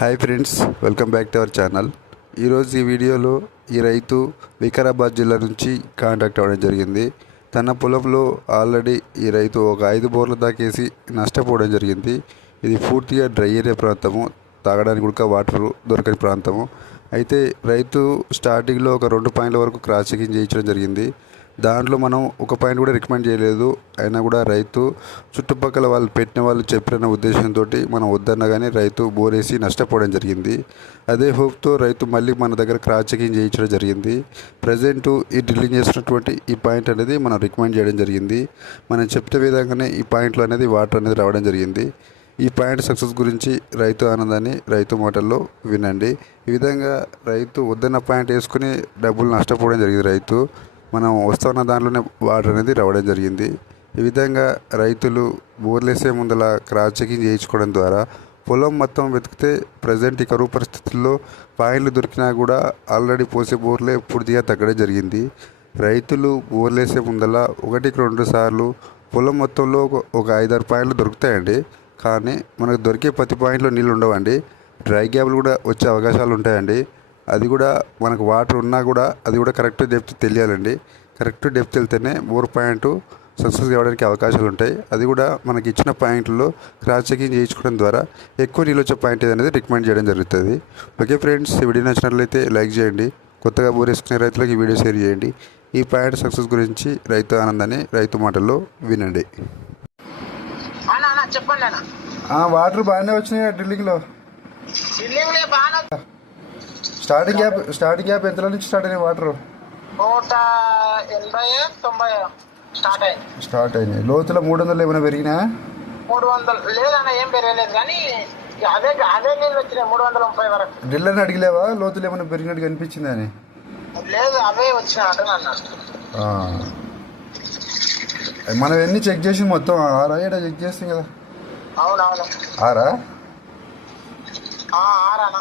Hi friends welcome back to our channel ఈరోజు ఈ వీడియోలో ఈ రైతు వికారాబాద్ జిల్లా నుంచి కాంటాక్ట్ అవ్వడం జరిగింది. తన పొలంలో ఆల్రెడీ ఈ రైతు ఒక ఐదు బోర్లు దాకేసి నష్టపోవడం జరిగింది. ఇది పూర్తిగా డ్రై ఏరియా ప్రాంతము తాగడానికి కూడా వాటర్ దొరకని ప్రాంతము. అయితే రైతు స్టార్టింగ్లో ఒక రెండు పాయింట్ల వరకు క్రాస్ చెకింగ్ చేయించడం జరిగింది. దాంట్లో మనం ఒక పాయింట్ కూడా రికమెండ్ చేయలేదు. అయినా కూడా రైతు చుట్టుపక్కల వాళ్ళు పెట్టిన వాళ్ళు చెప్పిన ఉద్దేశంతో మనం వద్దన్నా కానీ రైతు బోరేసి నష్టపోవడం జరిగింది. అదే హోప్తో రైతు మళ్ళీ మన దగ్గర క్రాస్ చెకింగ్ చేయించడం జరిగింది. ప్రజెంట్ ఈ డ్రిల్లింగ్ చేసినటువంటి ఈ పాయింట్ అనేది మనం రికమెండ్ చేయడం జరిగింది. మనం చెప్పిన విధంగానే ఈ పాయింట్లో అనేది వాటర్ అనేది రావడం జరిగింది. ఈ పాయింట్ సక్సెస్ గురించి రైతు ఆనందాన్ని రైతు మాటల్లో వినండి. ఈ విధంగా రైతు వద్దన్న పాయింట్ వేసుకుని డబ్బులు నష్టపోవడం జరిగింది రైతు. మనం వస్తున్న దాంట్లోనే వాటర్ అనేది రావడం జరిగింది. ఈ విధంగా రైతులు బోర్లేసే ముందల క్రాస్ చెకింగ్ చేయించుకోవడం ద్వారా పొలం మొత్తం వెతికితే ప్రజెంట్ ఈ కరువు పరిస్థితుల్లో పాయింట్లు దొరికినా కూడా ఆల్రెడీ పోసే బోర్లే పూర్తిగా తగ్గడం జరిగింది. రైతులు బోర్లేసే ముందల ఒకటికి రెండు సార్లు పొలం మొత్తంలో ఒక- ఐదారు పాయింట్లు దొరుకుతాయండి. కానీ మనకు దొరికే ప్రతి పాయింట్లో నీళ్ళు ఉండవండి. డ్రై గ్యాప్లు కూడా వచ్చే అవకాశాలు ఉంటాయండి. అది కూడా మనకు వాటర్ ఉన్నా కూడా అది కూడా కరెక్ట్ డెప్త్ తెలియాలండి. కరెక్ట్ డెప్త్ వెళ్తేనే బోర్ పాయింట్ సక్సెస్ కావడానికి అవకాశాలు ఉంటాయి. అది కూడా మనకి ఇచ్చిన పాయింట్లో క్రాస్ చెకింగ్ చేయించుకోవడం ద్వారా ఎక్కువ నీళ్ళు వచ్చే పాయింట్ ఏదనేది రికమెండ్ చేయడం జరుగుతుంది. ఓకే ఫ్రెండ్స్ ఈ వీడియో నచ్చినట్లయితే లైక్ చేయండి. కొత్తగా బోర్ వేసుకునే రైతులకు ఈ వీడియో షేర్ చేయండి. ఈ పాయింట్ సక్సెస్ గురించి రైతు ఆనందాన్ని రైతు మాటల్లో వినండి. వాటర్ బాగానే వచ్చినాయి డ్రిల్లింగ్లో. స్టార్టింగ్ గ్యాప్ స్టార్టింగ్ గ్యాప్ ఎంతలో నుంచి స్టార్ట్ అయినాయి వాటర్? నూట ఎనభై తొంభై స్టార్ట్ అయింది స్టార్ట్ అయినాయి. లోతుల మూడు వందలు ఏమైనా పెరిగినా? మూడు వందలు లేదన్న ఏం పెరగలేదు కానీ అదే అదే నీళ్ళు వచ్చినాయి మూడు వందల ముప్పై వరకు. డ్రిల్ అని అడిగలేవా? లోతులు ఏమైనా పెరిగినట్టు కనిపించింది అని? లేదు అవే వచ్చినాయి అంటున్నా అన్న. మనం ఎన్ని చెక్ చేసి మొత్తం ఆరా ఏడా చెక్ చేస్తాం కదా? అవునవును. ఆరా? ఆ, ఆరన్న